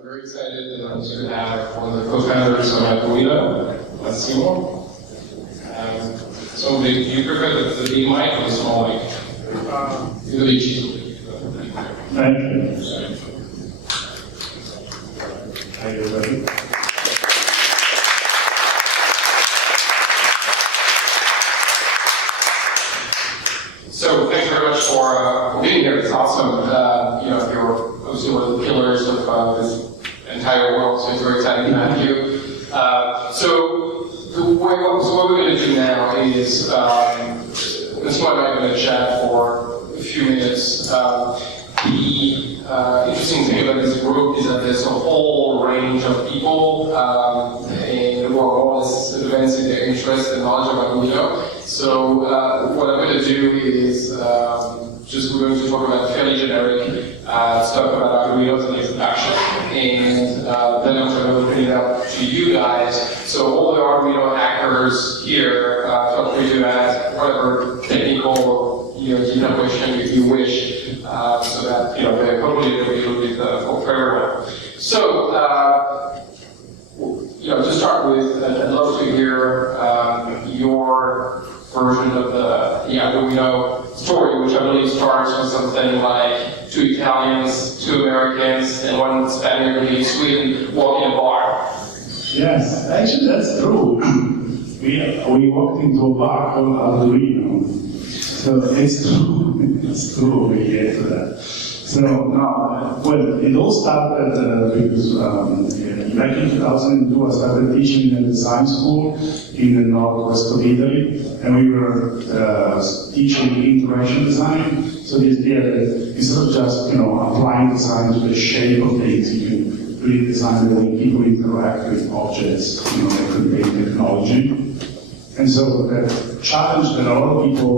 I'm very excited to have one of the co-founders of Arduino, Massimo. So do you prefer the big mic or the small mic? The big cheese. Thank you. Are you ready? So thanks very much for being here. It's awesome. You're obviously one of the pillars of this entire world, so it's very exciting to have you. So what we're going to do now is, Massimo and I are going to chat for a few minutes. The interesting thing about this group is that there's a whole range of people and who are all advanced in their interest and knowledge of Arduino. So what I'm going to do is we're going to talk about fairly generic stuff about Arduino as an introduction, and then I'm going to open it up to you guys. So all the Arduino hackers here, feel free to ask whatever technical detailed question you wish, so that they're hopefully they'll be a little bit for everyone. So to start with, I'd love to hear your version of the Arduino story, which I believe starts with something like 2 Italians, 2 Americans, and 1 Spaniard in Sweden walking a bar. Yes, actually that's true. We walked into a bar called Arduino. So it's true. It's true, we get to that. So now, well, it all started because back in 2002 I started teaching in a design school in the northwest of Italy, and we were teaching interaction design. So the idea that instead of just applying design to the shape of things, you can really design the way people interact with objects, that contain technology. And so the challenge that a lot of people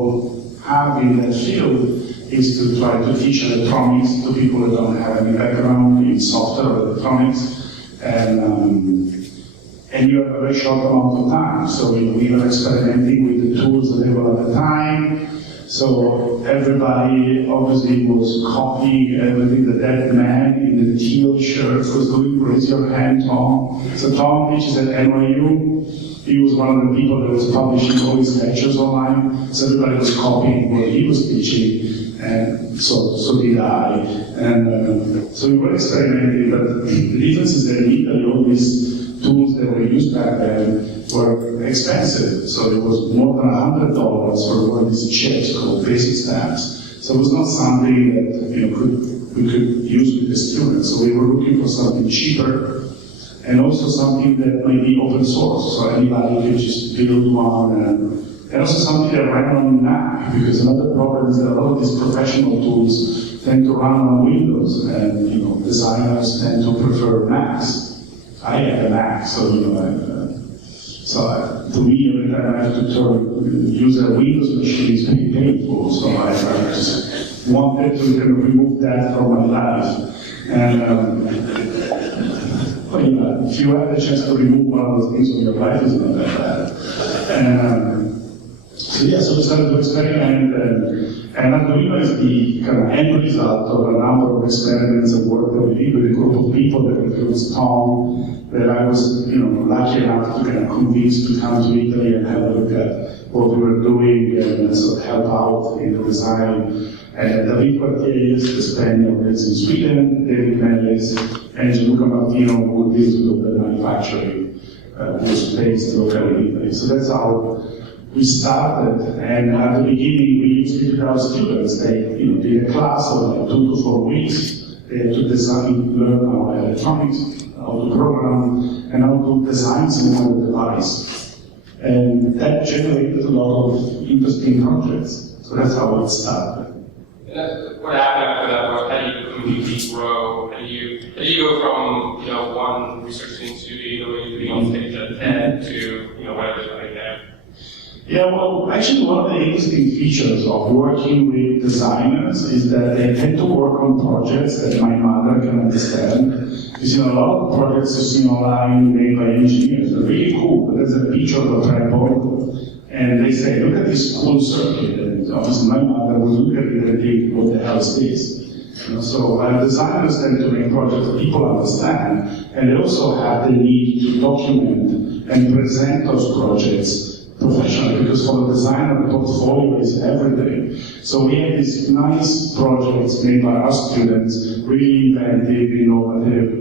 have in that field is to try to teach electronics to people that don't have any background in software or electronics, and you have a very short amount of time. So we were experimenting with the tools available at the time. So everybody obviously was copying everything that that man in the teal shirt was doing. Raise your hand, Tom. So Tom teaches at NYU. He was one of the people that was publishing all his lectures online. So everybody was copying what he was teaching. And so did I. And so we were experimenting, but the difference is that in Italy, all these tools that were used back then were expensive. So it was more than $100 for one of these chips called basic stamps. So it was not something that we could use with the students. So we were looking for something cheaper, and also something that might be open source. So anybody could just build one, and also something that ran on Mac, because another problem is that a lot of these professional tools tend to run on Windows, and designers tend to prefer Macs. I have a Mac, so to me, every time I have to use a Windows machine, it's pretty painful. So I just wanted to remove that from my life. And if you have the chance to remove one of those things from your life, it's not that bad. So we started to experiment, and Arduino is the kind of end result of a number of experiments and work that we did with a group of people that includes Tom, that I was lucky enough to kind of convince to come to Italy and have a look at what we were doing and sort of help out in the design. And David Quartiers, the Spaniard, lives in Sweden, David Mellis, and Gianluca Martino, who deals with the manufacturing, who's based locally in Italy. So that's how we started, and at the beginning we used it with our students. They did a class of like 2 to 4 weeks. They had to learn our electronics, how to program, and how to design some kind of device. And that generated a lot of interesting projects. So that's how it started. What happened after that? How did the community grow? How do you go from one research institute to being on stage at 10 to whatever it's like now? Yeah, well, actually one of the interesting features of working with designers is that they tend to work on projects that my mother can understand. You a lot of projects you see online made by engineers. They're really cool, but there's a picture of a breadboard, and they say, look at this cool circuit. And obviously my mother would look at it and think, what the hell is this? So designers tend to make projects that people understand, and they also have the need to document and present those projects professionally, because for the designer, the portfolio is everything. So we have these nice projects made by our students, really inventive, innovative,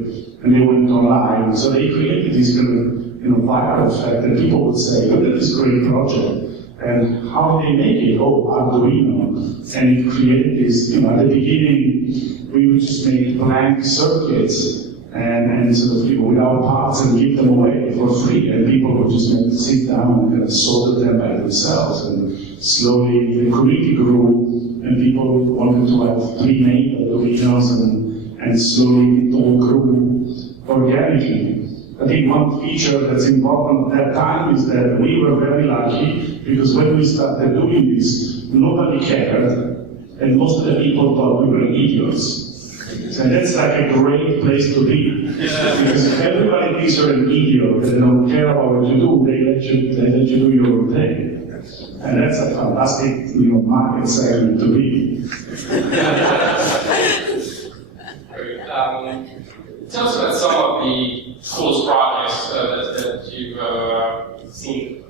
and they went online. So they created this kind of viral effect that people would say, look at this great project. And how did they make it? Oh, Arduino. And it created this, at the beginning, we would just make blank circuits and sort of, without parts and give them away for free. And people would just sit down and kind of solder them by themselves. And slowly the community grew, and people wanted to have pre-made Arduinos, and slowly it all grew organically. I think one feature that's important at that time is that we were very lucky, because when we started doing this, nobody cared, and most of the people thought we were idiots. And that's like a great place to be. Because if everybody thinks you're an idiot, they don't care about what you do, they let you do your own thing. And that's a fantastic market segment to be. Great. Tell us about some of the coolest projects that you've seen.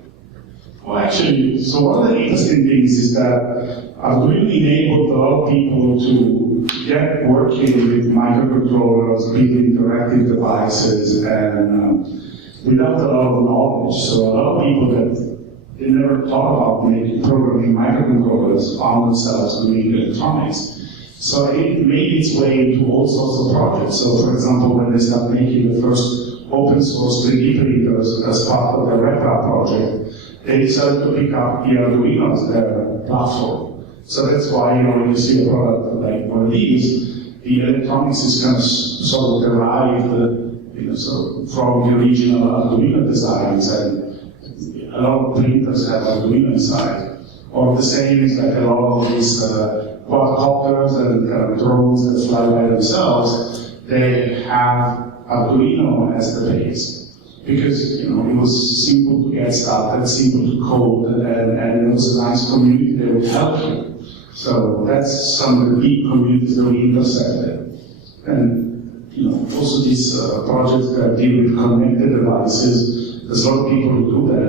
Well, actually, so one of the interesting things is that Arduino enabled a lot of people to get working with microcontrollers, build interactive devices, and without a lot of knowledge. So a lot of people that they never thought about programming microcontrollers found themselves doing electronics. So it made its way into all sorts of projects. So for example, when they started making the first open source 3D printers as part of the RepRap project, they decided to pick up the Arduino as their platform. So that's why, when you see a product like one of these, the electronics is kind of sort of derived, from the original Arduino designs, and a lot of printers have Arduino inside. Or the same is like a lot of these quadcopters and kind of drones that fly by themselves, they have Arduino as the base. Because it was simple to get started, simple to code, and it was a nice community that would help you. So that's some of the big communities that we intersected. And also these projects that deal with connected devices, there's a lot of people who do that.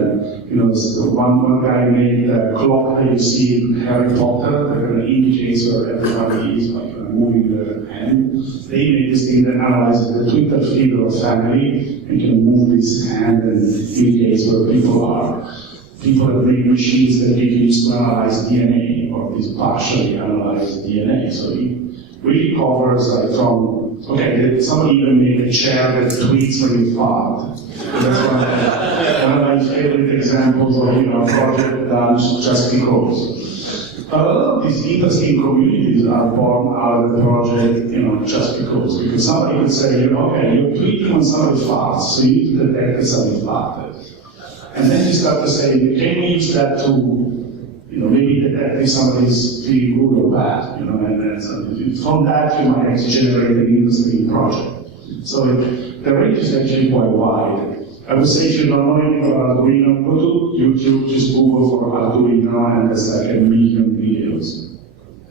One guy made a clock that you see in Harry Potter that kind of indicates where everybody is, like moving their hand. They made this thing that analyzes the Twitter feed of a family and can move his hand and indicates where people are. People have made machines that they use to analyze DNA, or these partially analyze DNA. So it really covers somebody even made a chair that tweets when you fart. That's one of my favorite examples of a project done just because. But a lot of these interesting communities are born out of the project, just because somebody could say, you're tweeting when somebody farts, so you need to detect that somebody farted. And then you start to say, can we use that to, maybe detect if somebody's feeling good or bad, and from that you might actually generate an interesting project. So the range is actually quite wide. I would say if you don't know anything about Arduino, go to YouTube, just Google for Arduino, and there's like 1 million videos.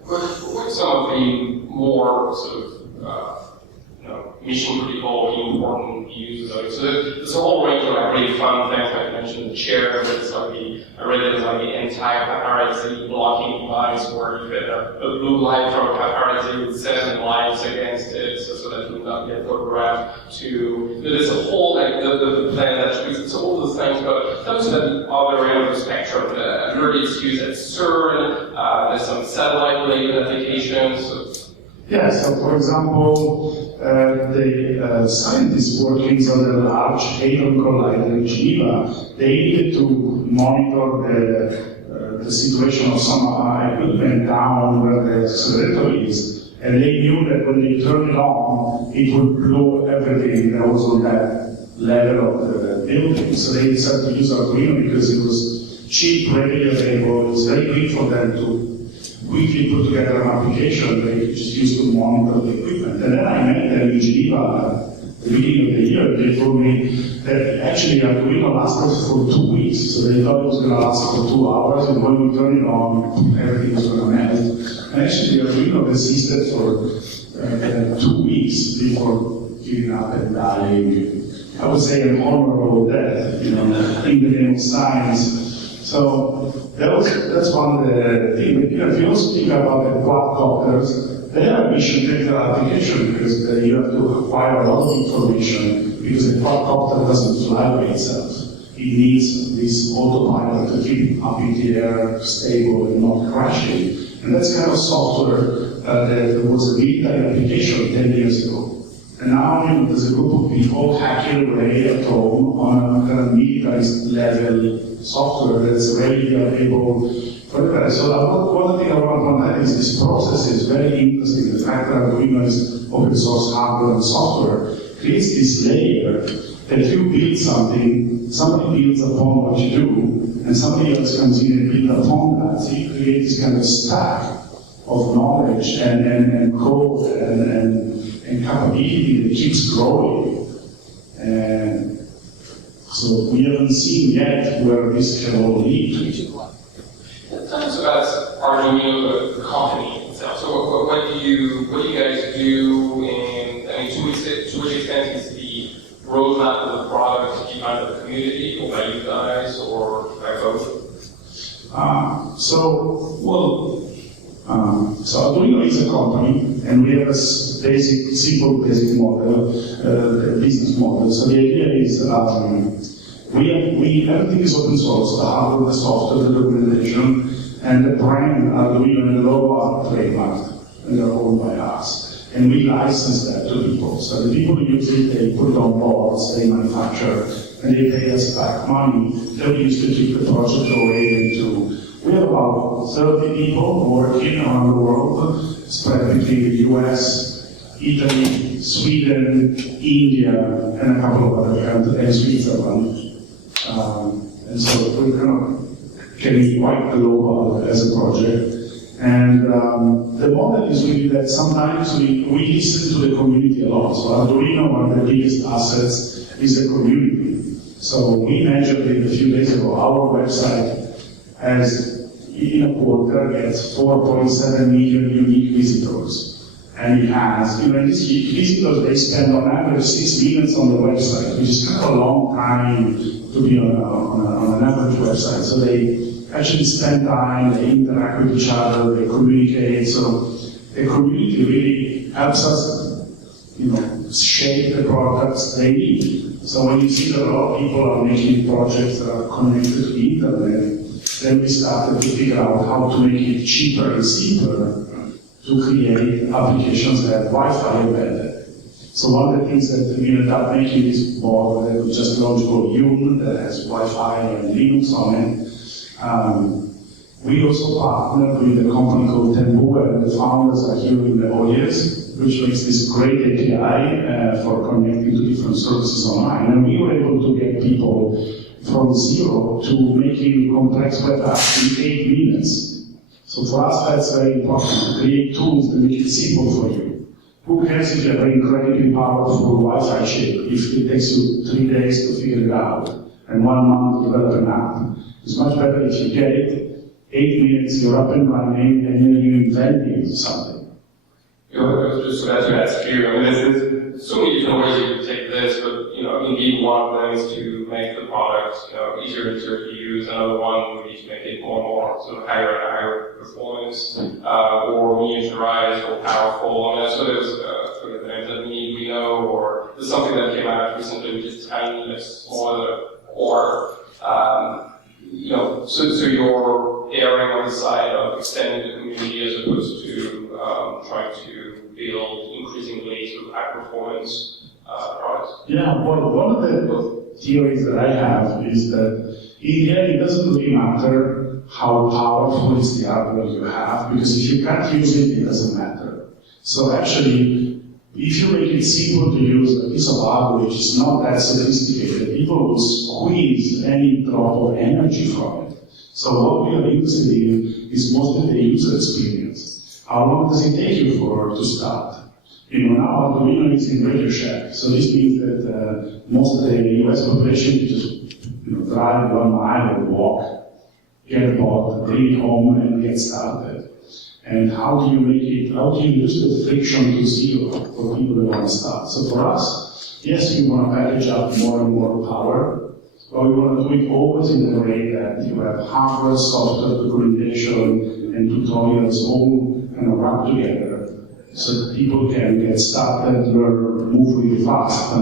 What are some of the more sort of mission critical, important uses of it? So there's a whole range of really fun things, like you mentioned the chair, but it's I read it as like the anti-paparazzi blocking device where you get a blue light from a paparazzi with 7 lights against it so that you will not get photographed. There's a whole, the plan that treats all those things, but those are the other end of the spectrum. Really it's used at CERN, there's some satellite-related applications. Yeah, so for example, the scientists working on the Large Hadron Collider in Geneva, they needed to monitor the situation of some equipment down where the accelerator is, and they knew that when they turned it on, it would blow everything that was on that level of the building. So they decided to use Arduino because it was cheap, readily available. It was very quick for them to quickly put together an application they could just use to monitor the equipment. And then I met them in Geneva at the beginning of the year. They told me that actually Arduino lasted for 2 weeks. So they thought it was going to last for 2 hours, and when we turned it on, everything was going to melt. And actually Arduino resisted for 2 weeks before giving up and dying. I would say an honorable death, in the name of science. So that's one of the things. If you also think about the quadcopters, they are mission-critical application because you have to acquire a lot of information because the quadcopter doesn't fly by itself. It needs this autopilot to keep up in the air, stable and not crashing. And that's kind of software that was a military application 10 years ago. And now there's a group of people hacking away at home on a kind of military level software that's readily available for everybody. So one thing I want to point out is this process is very interesting. The fact that Arduino is open source hardware and software creates this layer that if you build something, somebody builds upon what you do, and somebody else comes in and builds upon that. So you create this kind of stack of knowledge and code and capability that keeps growing. And so we haven't seen yet where this can all lead to. Tell us about Arduino, the company itself. So what do you guys do? And I mean, to which extent is the roadmap of the product defined by the community, or by you guys, or by both? So Arduino is a company, and we have a simple basic model, business model. So the idea is everything is open source, the hardware, the software, the documentation, and the brand Arduino and the logo are trademarked, and they're owned by us. And we license that to people. So the people who use it, they put it on boards, they manufacture, and they pay us back money that we use to keep the project going. We have about 30 people working around the world, spread between the US, Italy, Sweden, India, and a couple of other countries, and Switzerland. And so we're kind of getting quite global as a project. And the model is really that sometimes we listen to the community a lot. So Arduino, one of the biggest assets, is the community. So we measured it a few days ago. Our website has, in a quarter, gets 4.7 million unique visitors. And it has, and these visitors, they spend on average 6 minutes on the website, which is kind of a long time to be on an average website. So they actually spend time, they interact with each other, they communicate. So the community really helps us, shape the products they need. So when you see that a lot of people are making projects that are connected to the internet, then we started to figure out how to make it cheaper and simpler to create applications that have Wi-Fi embedded. So one of the things that we ended up making is board that we just launched called Yum that has Wi-Fi and Linux on it. We also partnered with a company called Tempo, and the founders are here in the audience, which makes this great API for connecting to different services online. And we were able to get people from zero to making complex web apps in 8 minutes. So for us, that's very important, to create tools that make it simple for you. Who cares if you have an incredibly powerful Wi-Fi chip if it takes you 3 days to figure it out and 1 month to develop an app? It's much better if you get it, 8 minutes, you're up and running, and then you're inventing something. Just so that's clear. I mean, there's so many different ways you can take this, but indeed one of them is to make the product easier and easier to use. Another one would be to make it more and more sort of higher and higher performance, or miniaturized or powerful. And so there's the names that we know, or there's something that came out recently which is tiny, smaller, or so you're erring on the side of extending the community as opposed to trying to build increasingly sort of high performance products. Yeah, well, one of the theories that I have is that in the end it doesn't really matter how powerful is the hardware you have, because if you can't use it, it doesn't matter. So actually, if you make it simple to use a piece of hardware which is not that sophisticated, people will squeeze any drop of energy from it. So what we are interested in is mostly the user experience. How long does it take you to start? Now Arduino is in Radio Shack, so this means that most of the US population just drive 1 mile or walk, get a board, bring it home, and get started. And how do you use the friction to zero for people who want to start? So for us, yes, we want to package up more and more power, but we want to do it always in a way that you have hardware, software, documentation, and tutorials all kind of wrapped together, so that people can get started, learn, move really fast,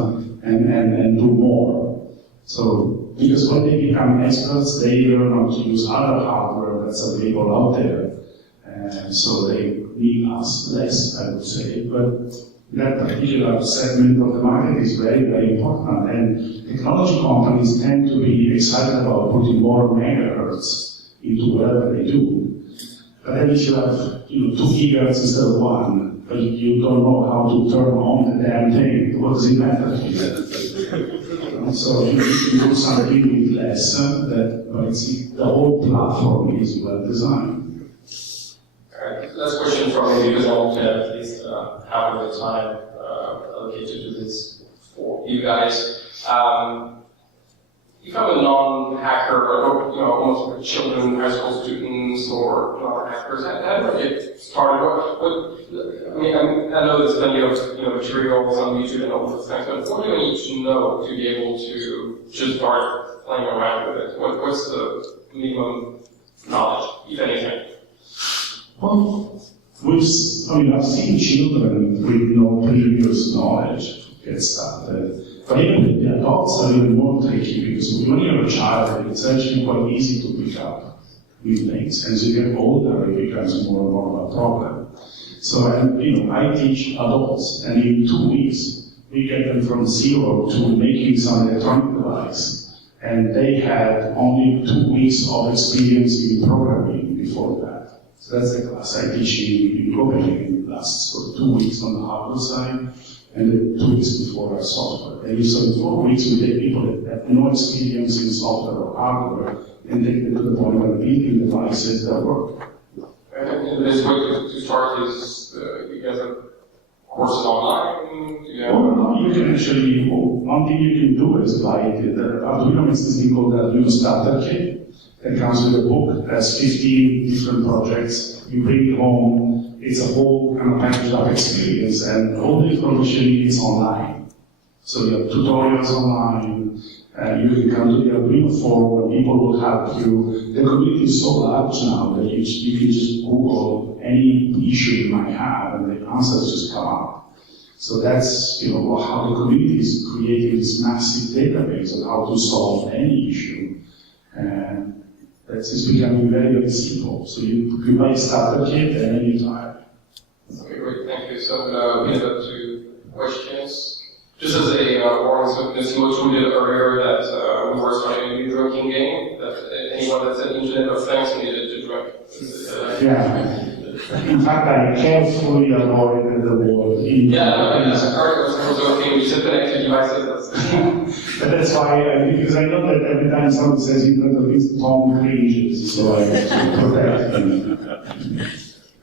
and do more. So, because when they become experts, they learn how to use other hardware that's available out there. So they need us less, I would say. But that particular segment of the market is very, very important. And technology companies tend to be excited about putting more megahertz into whatever they do. But then if you have 2 gigahertz instead of 1, but you don't know how to turn on the damn thing, what does it matter to you? So you can do something with less, but the whole platform is well designed. Alright, last question from me, because I want to have at least half of the time allocated to this for you guys. If I'm a non-hacker, or almost like children, high school students, or non-hackers, how do I get started? I know there's plenty of materials on YouTube and all those things, but what do I need to know to be able to just start playing around with it? What's the minimum knowledge, if anything? Well, I've seen children with no previous knowledge get started. But even the adults are even more tricky, because when you're a child, it's actually quite easy to pick up new things. And as you get older, it becomes more and more of a problem. So, I teach adults, and in 2 weeks, we get them from zero to making some electronic device. And they had only 2 weeks of experience in programming before that. So that's the class I teach in Copenhagen. It lasts for 2 weeks on the hardware side, and then 2 weeks before our software. And so in 4 weeks, we take people that have no experience in software or hardware, and take them to the point where building devices that work. And the best way to start is, you guys have courses online? You can actually, one thing you can do is buy the Arduino has this thing called the Arduino Starter Kit. That comes with a book that's 15 different projects. You bring it home, it's a whole kind of packaged up experience, and all the information is online. So you have tutorials online, you can come to the Arduino forum, people will help you. The community is so large now that you can just Google any issue you might have, and the answers just come up. So that's how the community is creating this massive database of how to solve any issue. And it's becoming very, very simple. So you buy a starter kit and then you try it. Okay, great, thank you. So we have 2 questions. Just as a warning, so Massimo tweeted earlier that we were starting a new drinking game, that anyone that said Internet of Things needed to drink. Yeah. In fact, I carefully avoided the word Internet. Yeah, was okay. We said connected devices. But that's why, because I know that every time someone says Internet of Things, Tom cringes, so I protect him.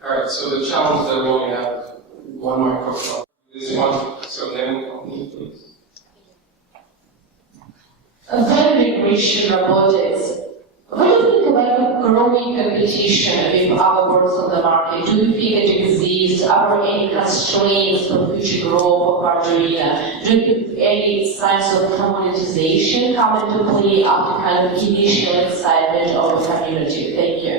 Alright, so the challenge that we only have one microphone. This one, so then, please. A third migration robotics. What do you think about growing competition with other works on the market? Do you think it exists? Are there any constraints for future growth of Arduino? Do you think any signs of commoditization come into play after kind of initial excitement of the community? Thank you.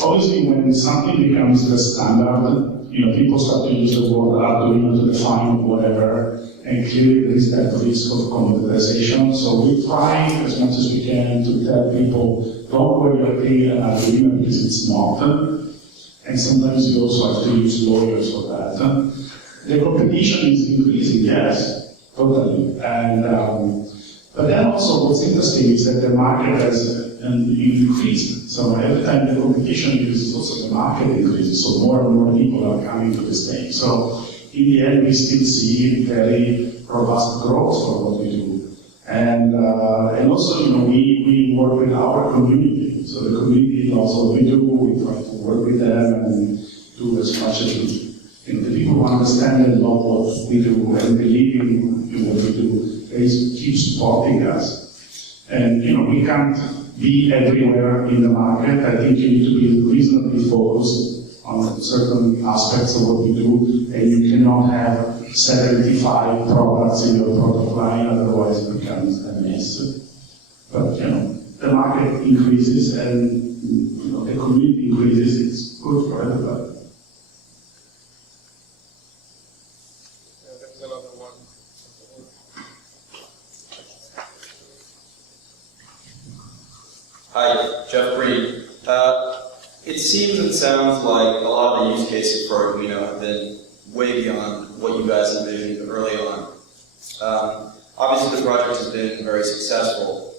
Obviously, when something becomes the standard, people start to use the word Arduino to define whatever, and clearly there is that risk of commoditization. So we try as much as we can to tell people, don't worry about being an Arduino because it's not. And sometimes you also have to use lawyers for that. The competition is increasing, yes, totally. And but then also what's interesting is that the market has increased. So every time the competition increases, also the market increases. So more and more people are coming to this thing. So in the end, we still see very robust growth for what we do. And also, we work with our community. So the community knows what we do. We try to work with them and do as much as we do. The people who understand and know what we do and believe in what we do, they keep supporting us. And we can't be everywhere in the market. I think you need to be reasonably focused on certain aspects of what you do, and you cannot have 75 products in your product line, otherwise it becomes a mess. But the market increases and the community increases, it's good for everybody. There's another one. Hi, Jeff Breed. It seems and sounds like a lot of the use cases for Arduino have been way beyond what you guys envisioned early on. Obviously, the project has been very successful.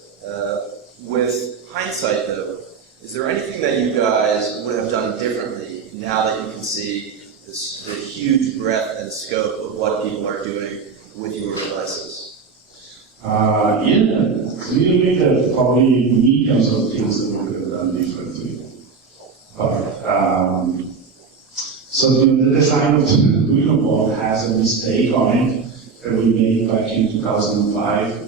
With hindsight, though, is there anything that you guys would have done differently now that you can see the huge breadth and scope of what people are doing with your devices? Yeah, clearly there are probably millions of things that we could have done differently. But, so the design of the Arduino board has a mistake on it that we made back in 2005,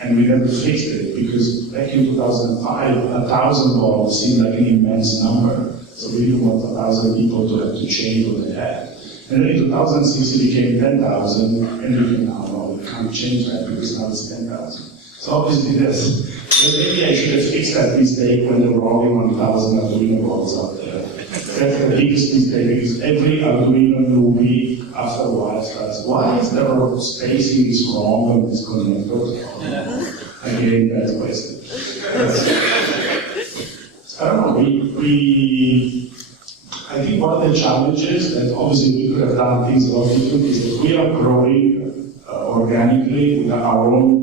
and we never fixed it, because back in 2005, 1,000 boards seemed like an immense number, so we didn't want 1,000 people to have to change what they had. And then in 2006 it became 10,000, and we can now, no, we can't change that because now it's 10,000. So obviously maybe I should have fixed that mistake when there were only 1,000 Arduino boards out there. That's the biggest mistake, because every Arduino newbie after a while starts, why is the spacing is wrong on this connector? Again, that's question. I don't know, I think one of the challenges that obviously we could have done things a lot different is that we are growing organically with our own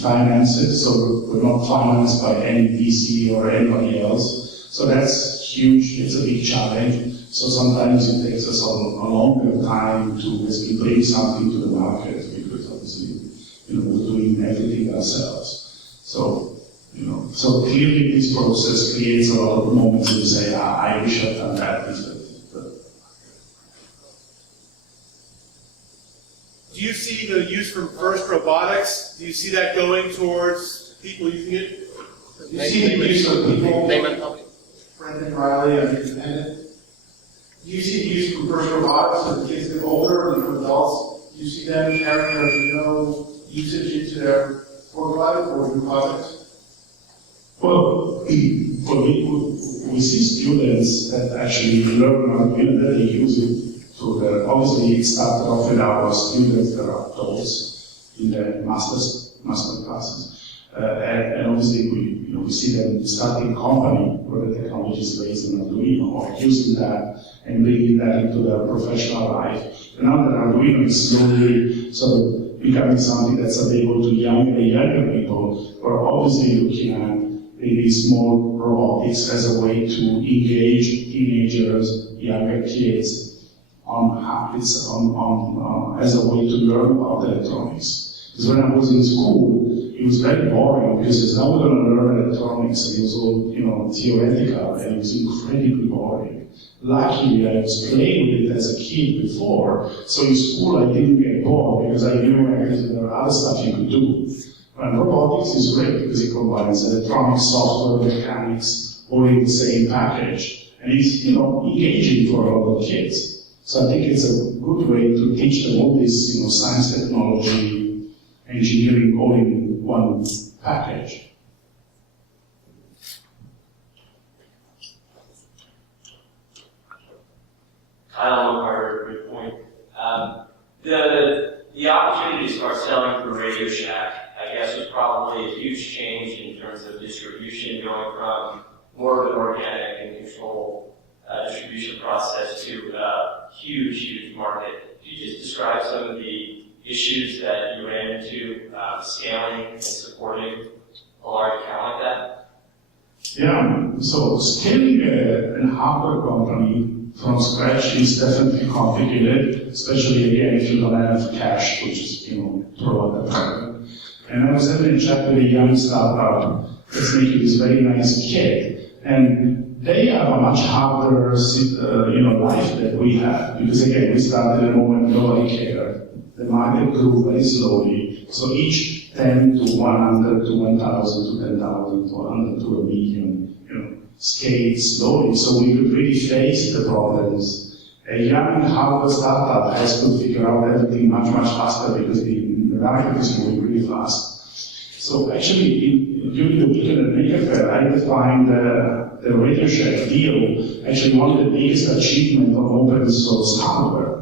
finances, so we're not financed by any VC or anybody else. So that's huge, it's a big challenge. So sometimes it takes us a longer time to basically bring something to the market, because obviously, we're doing everything ourselves. So, so clearly this process creates a lot of moments where you say, I wish I'd done that differently. Do you see the use from FIRST Robotics? Do you see that going towards people using it? Do you see the use of people? Brendan Riley, I'm independent. Do you see the use from FIRST Robotics as the kids get older and become adults? Do you see them carrying Arduino usage into their work life or new projects? Well, we see students that actually learn Arduino, that they use it. So obviously it started off with our students that are adults in the master classes. And obviously we see them starting a company where the technology is based on Arduino, or using that and bringing that into their professional life. And now that Arduino is slowly sort of becoming something that's available to younger people, we're obviously looking at maybe small robotics as a way to engage teenagers, younger kids, on habits, as a way to learn about electronics. Because when I was in school, it was very boring, because now we're going to learn electronics, and it was all, theoretical, and it was incredibly boring. Luckily, I was playing with it as a kid before, so in school I didn't get bored, because I knew there were other stuff you could do. And robotics is great, because it combines electronics, software, mechanics, all in the same package. And it's, engaging for a lot of kids. So I think it's a good way to teach them all this, science, technology, engineering, all in one package. Kyle McCarter, good point. The opportunity to start selling through Radio Shack, I guess, was probably a huge change in terms of distribution, going from more of an organic and controlled distribution process to a huge market. Could you just describe some of the issues that you ran into scaling and supporting a large account like that? Yeah, so scaling a hardware company from scratch is definitely complicated, especially again if you don't have cash, which is, throw at the problem. And I was having a chat with a young startup that's making this very nice kit, and they have a much harder, life that we have, because again, we started at a moment nobody cared. The market grew very slowly, so each 10 to 100 to 1,000 to 10,000 to 100 to a million, scale slowly, so we could really face the problems. A young hardware startup has to figure out everything much, much faster because the market is moving really fast. So actually, during the weekend at Maker Faire, I defined the Radio Shack deal actually one of the biggest achievements of open source hardware.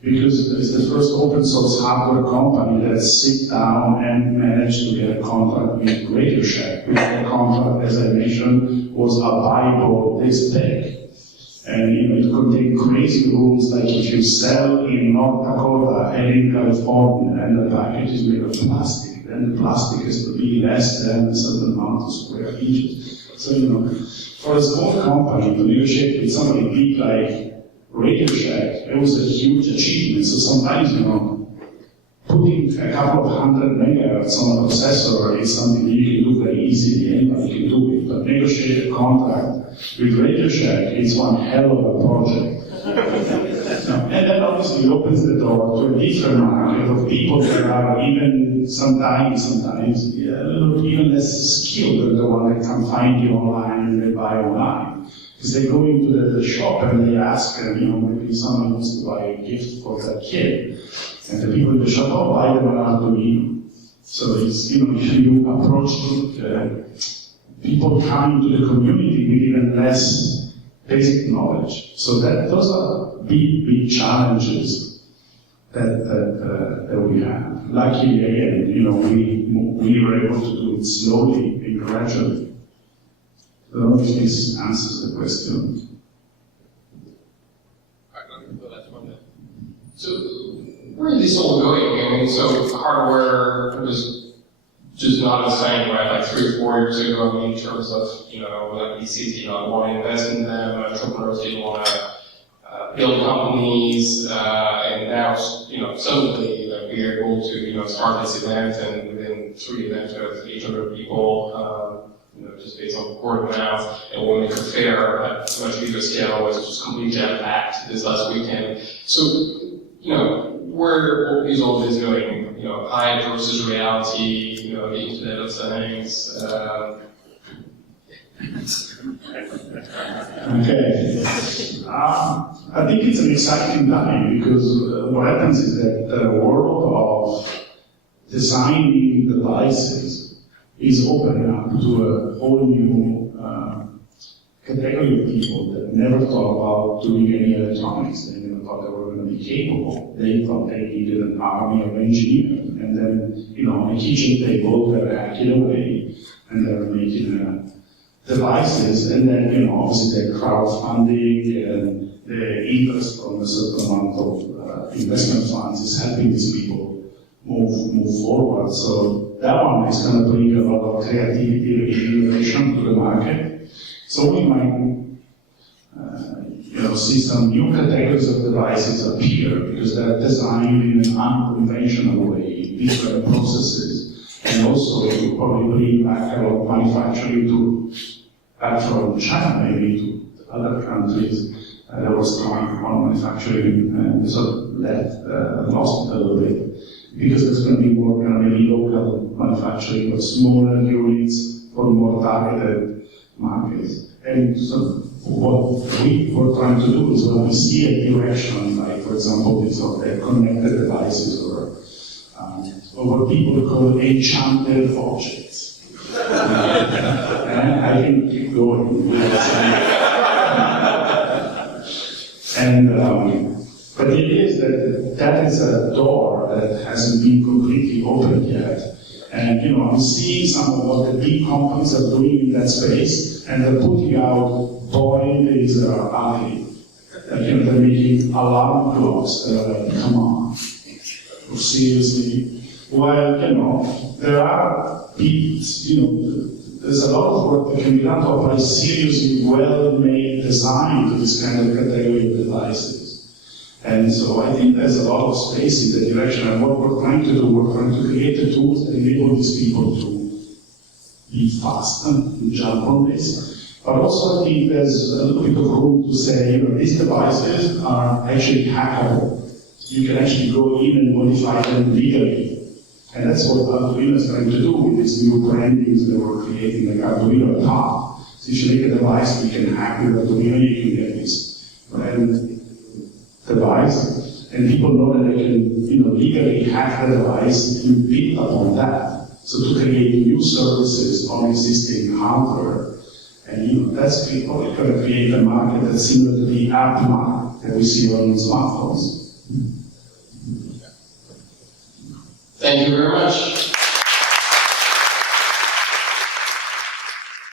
Because it's the first open source hardware company that sit down and managed to get a contract with Radio Shack. The contract, as I mentioned, was a Bible this big. And it contained crazy rules like if you sell in North Dakota and in California and the package is made of plastic, then the plastic has to be less than a certain amount of square inches. So, for a small company to negotiate with somebody big like Radio Shack, it was a huge achievement. So sometimes, putting a couple of 100 megahertz on a processor is something that you can do very easily, anybody can do it. But negotiate a contract with Radio Shack is one hell of a project. And that obviously opens the door to a different market of people that are even sometimes a little even less skilled than the one that can find you online and they buy online. Because they go into the shop and they ask, maybe someone wants to buy a gift for their kid. And the people in the shop, buy them an Arduino. So it's, if you approach people coming to the community with even less basic knowledge. So those are big challenges that we have. Luckily, again, we were able to do it slowly and gradually. I don't know if this answers the question. So, where is this all going? So hardware was just not the same, right? Like 3 or 4 years ago, in terms of, like VCs did not want to invest in them, entrepreneurs didn't want to build companies, and now, suddenly we are able to, start this event, and within 3 events we have 800 people, just based on word of mouth, and we'll make a fair at much bigger scale was just completely jam-packed this last weekend. So, where is all this going? Hype versus reality, the Internet of Things. Okay. I think it's an exciting time because what happens is that the world of designing devices is opening up to a whole new category of people that never thought about doing any electronics. They never thought they were going to be capable. They thought they needed an army of engineers. And then, on a kitchen table, they're hacking away and they're making devices. And then, obviously, the crowdfunding and the interest from a certain amount of investment funds is helping these people move forward. So that one is going to bring a lot of creativity and innovation to the market. So we might, see some new categories of devices appear because they're designed in an unconventional way, different processes, and also it will probably bring back a lot of manufacturing back from China maybe to other countries. There was one manufacturing sort of lost a little bit because there's going to be more maybe local manufacturing, but smaller units for more targeted markets. And so what we were trying to do is when we see a direction, like for example, these are the connected devices or what people call enchanted objects. And I can keep going with but it is that is a door that hasn't been completely opened yet. And I'm seeing some of what the big companies are doing in that space, and they're putting out boring things that are ugly. They're making alarm clocks that are like, come on, seriously. Well, there are beats, there's a lot of work that can be done to apply seriously well-made design to this kind of category of devices. And so I think there's a lot of space in that direction, and what we're trying to do, we're trying to create the tools that enable these people to be fast and jump on this. But also I think there's a little bit of room to say, these devices are actually hackable. You can actually go in and modify them legally. And that's what Arduino is trying to do with these new brandings that we're creating, like Arduino Top. So if you make a device, you can hack with Arduino, you can get this brand device, and people know that they can, legally hack the device and build upon that. So to create new services on existing hardware, and that's probably going to create a market that's similar to the app market that we see on smartphones. Thank you very much.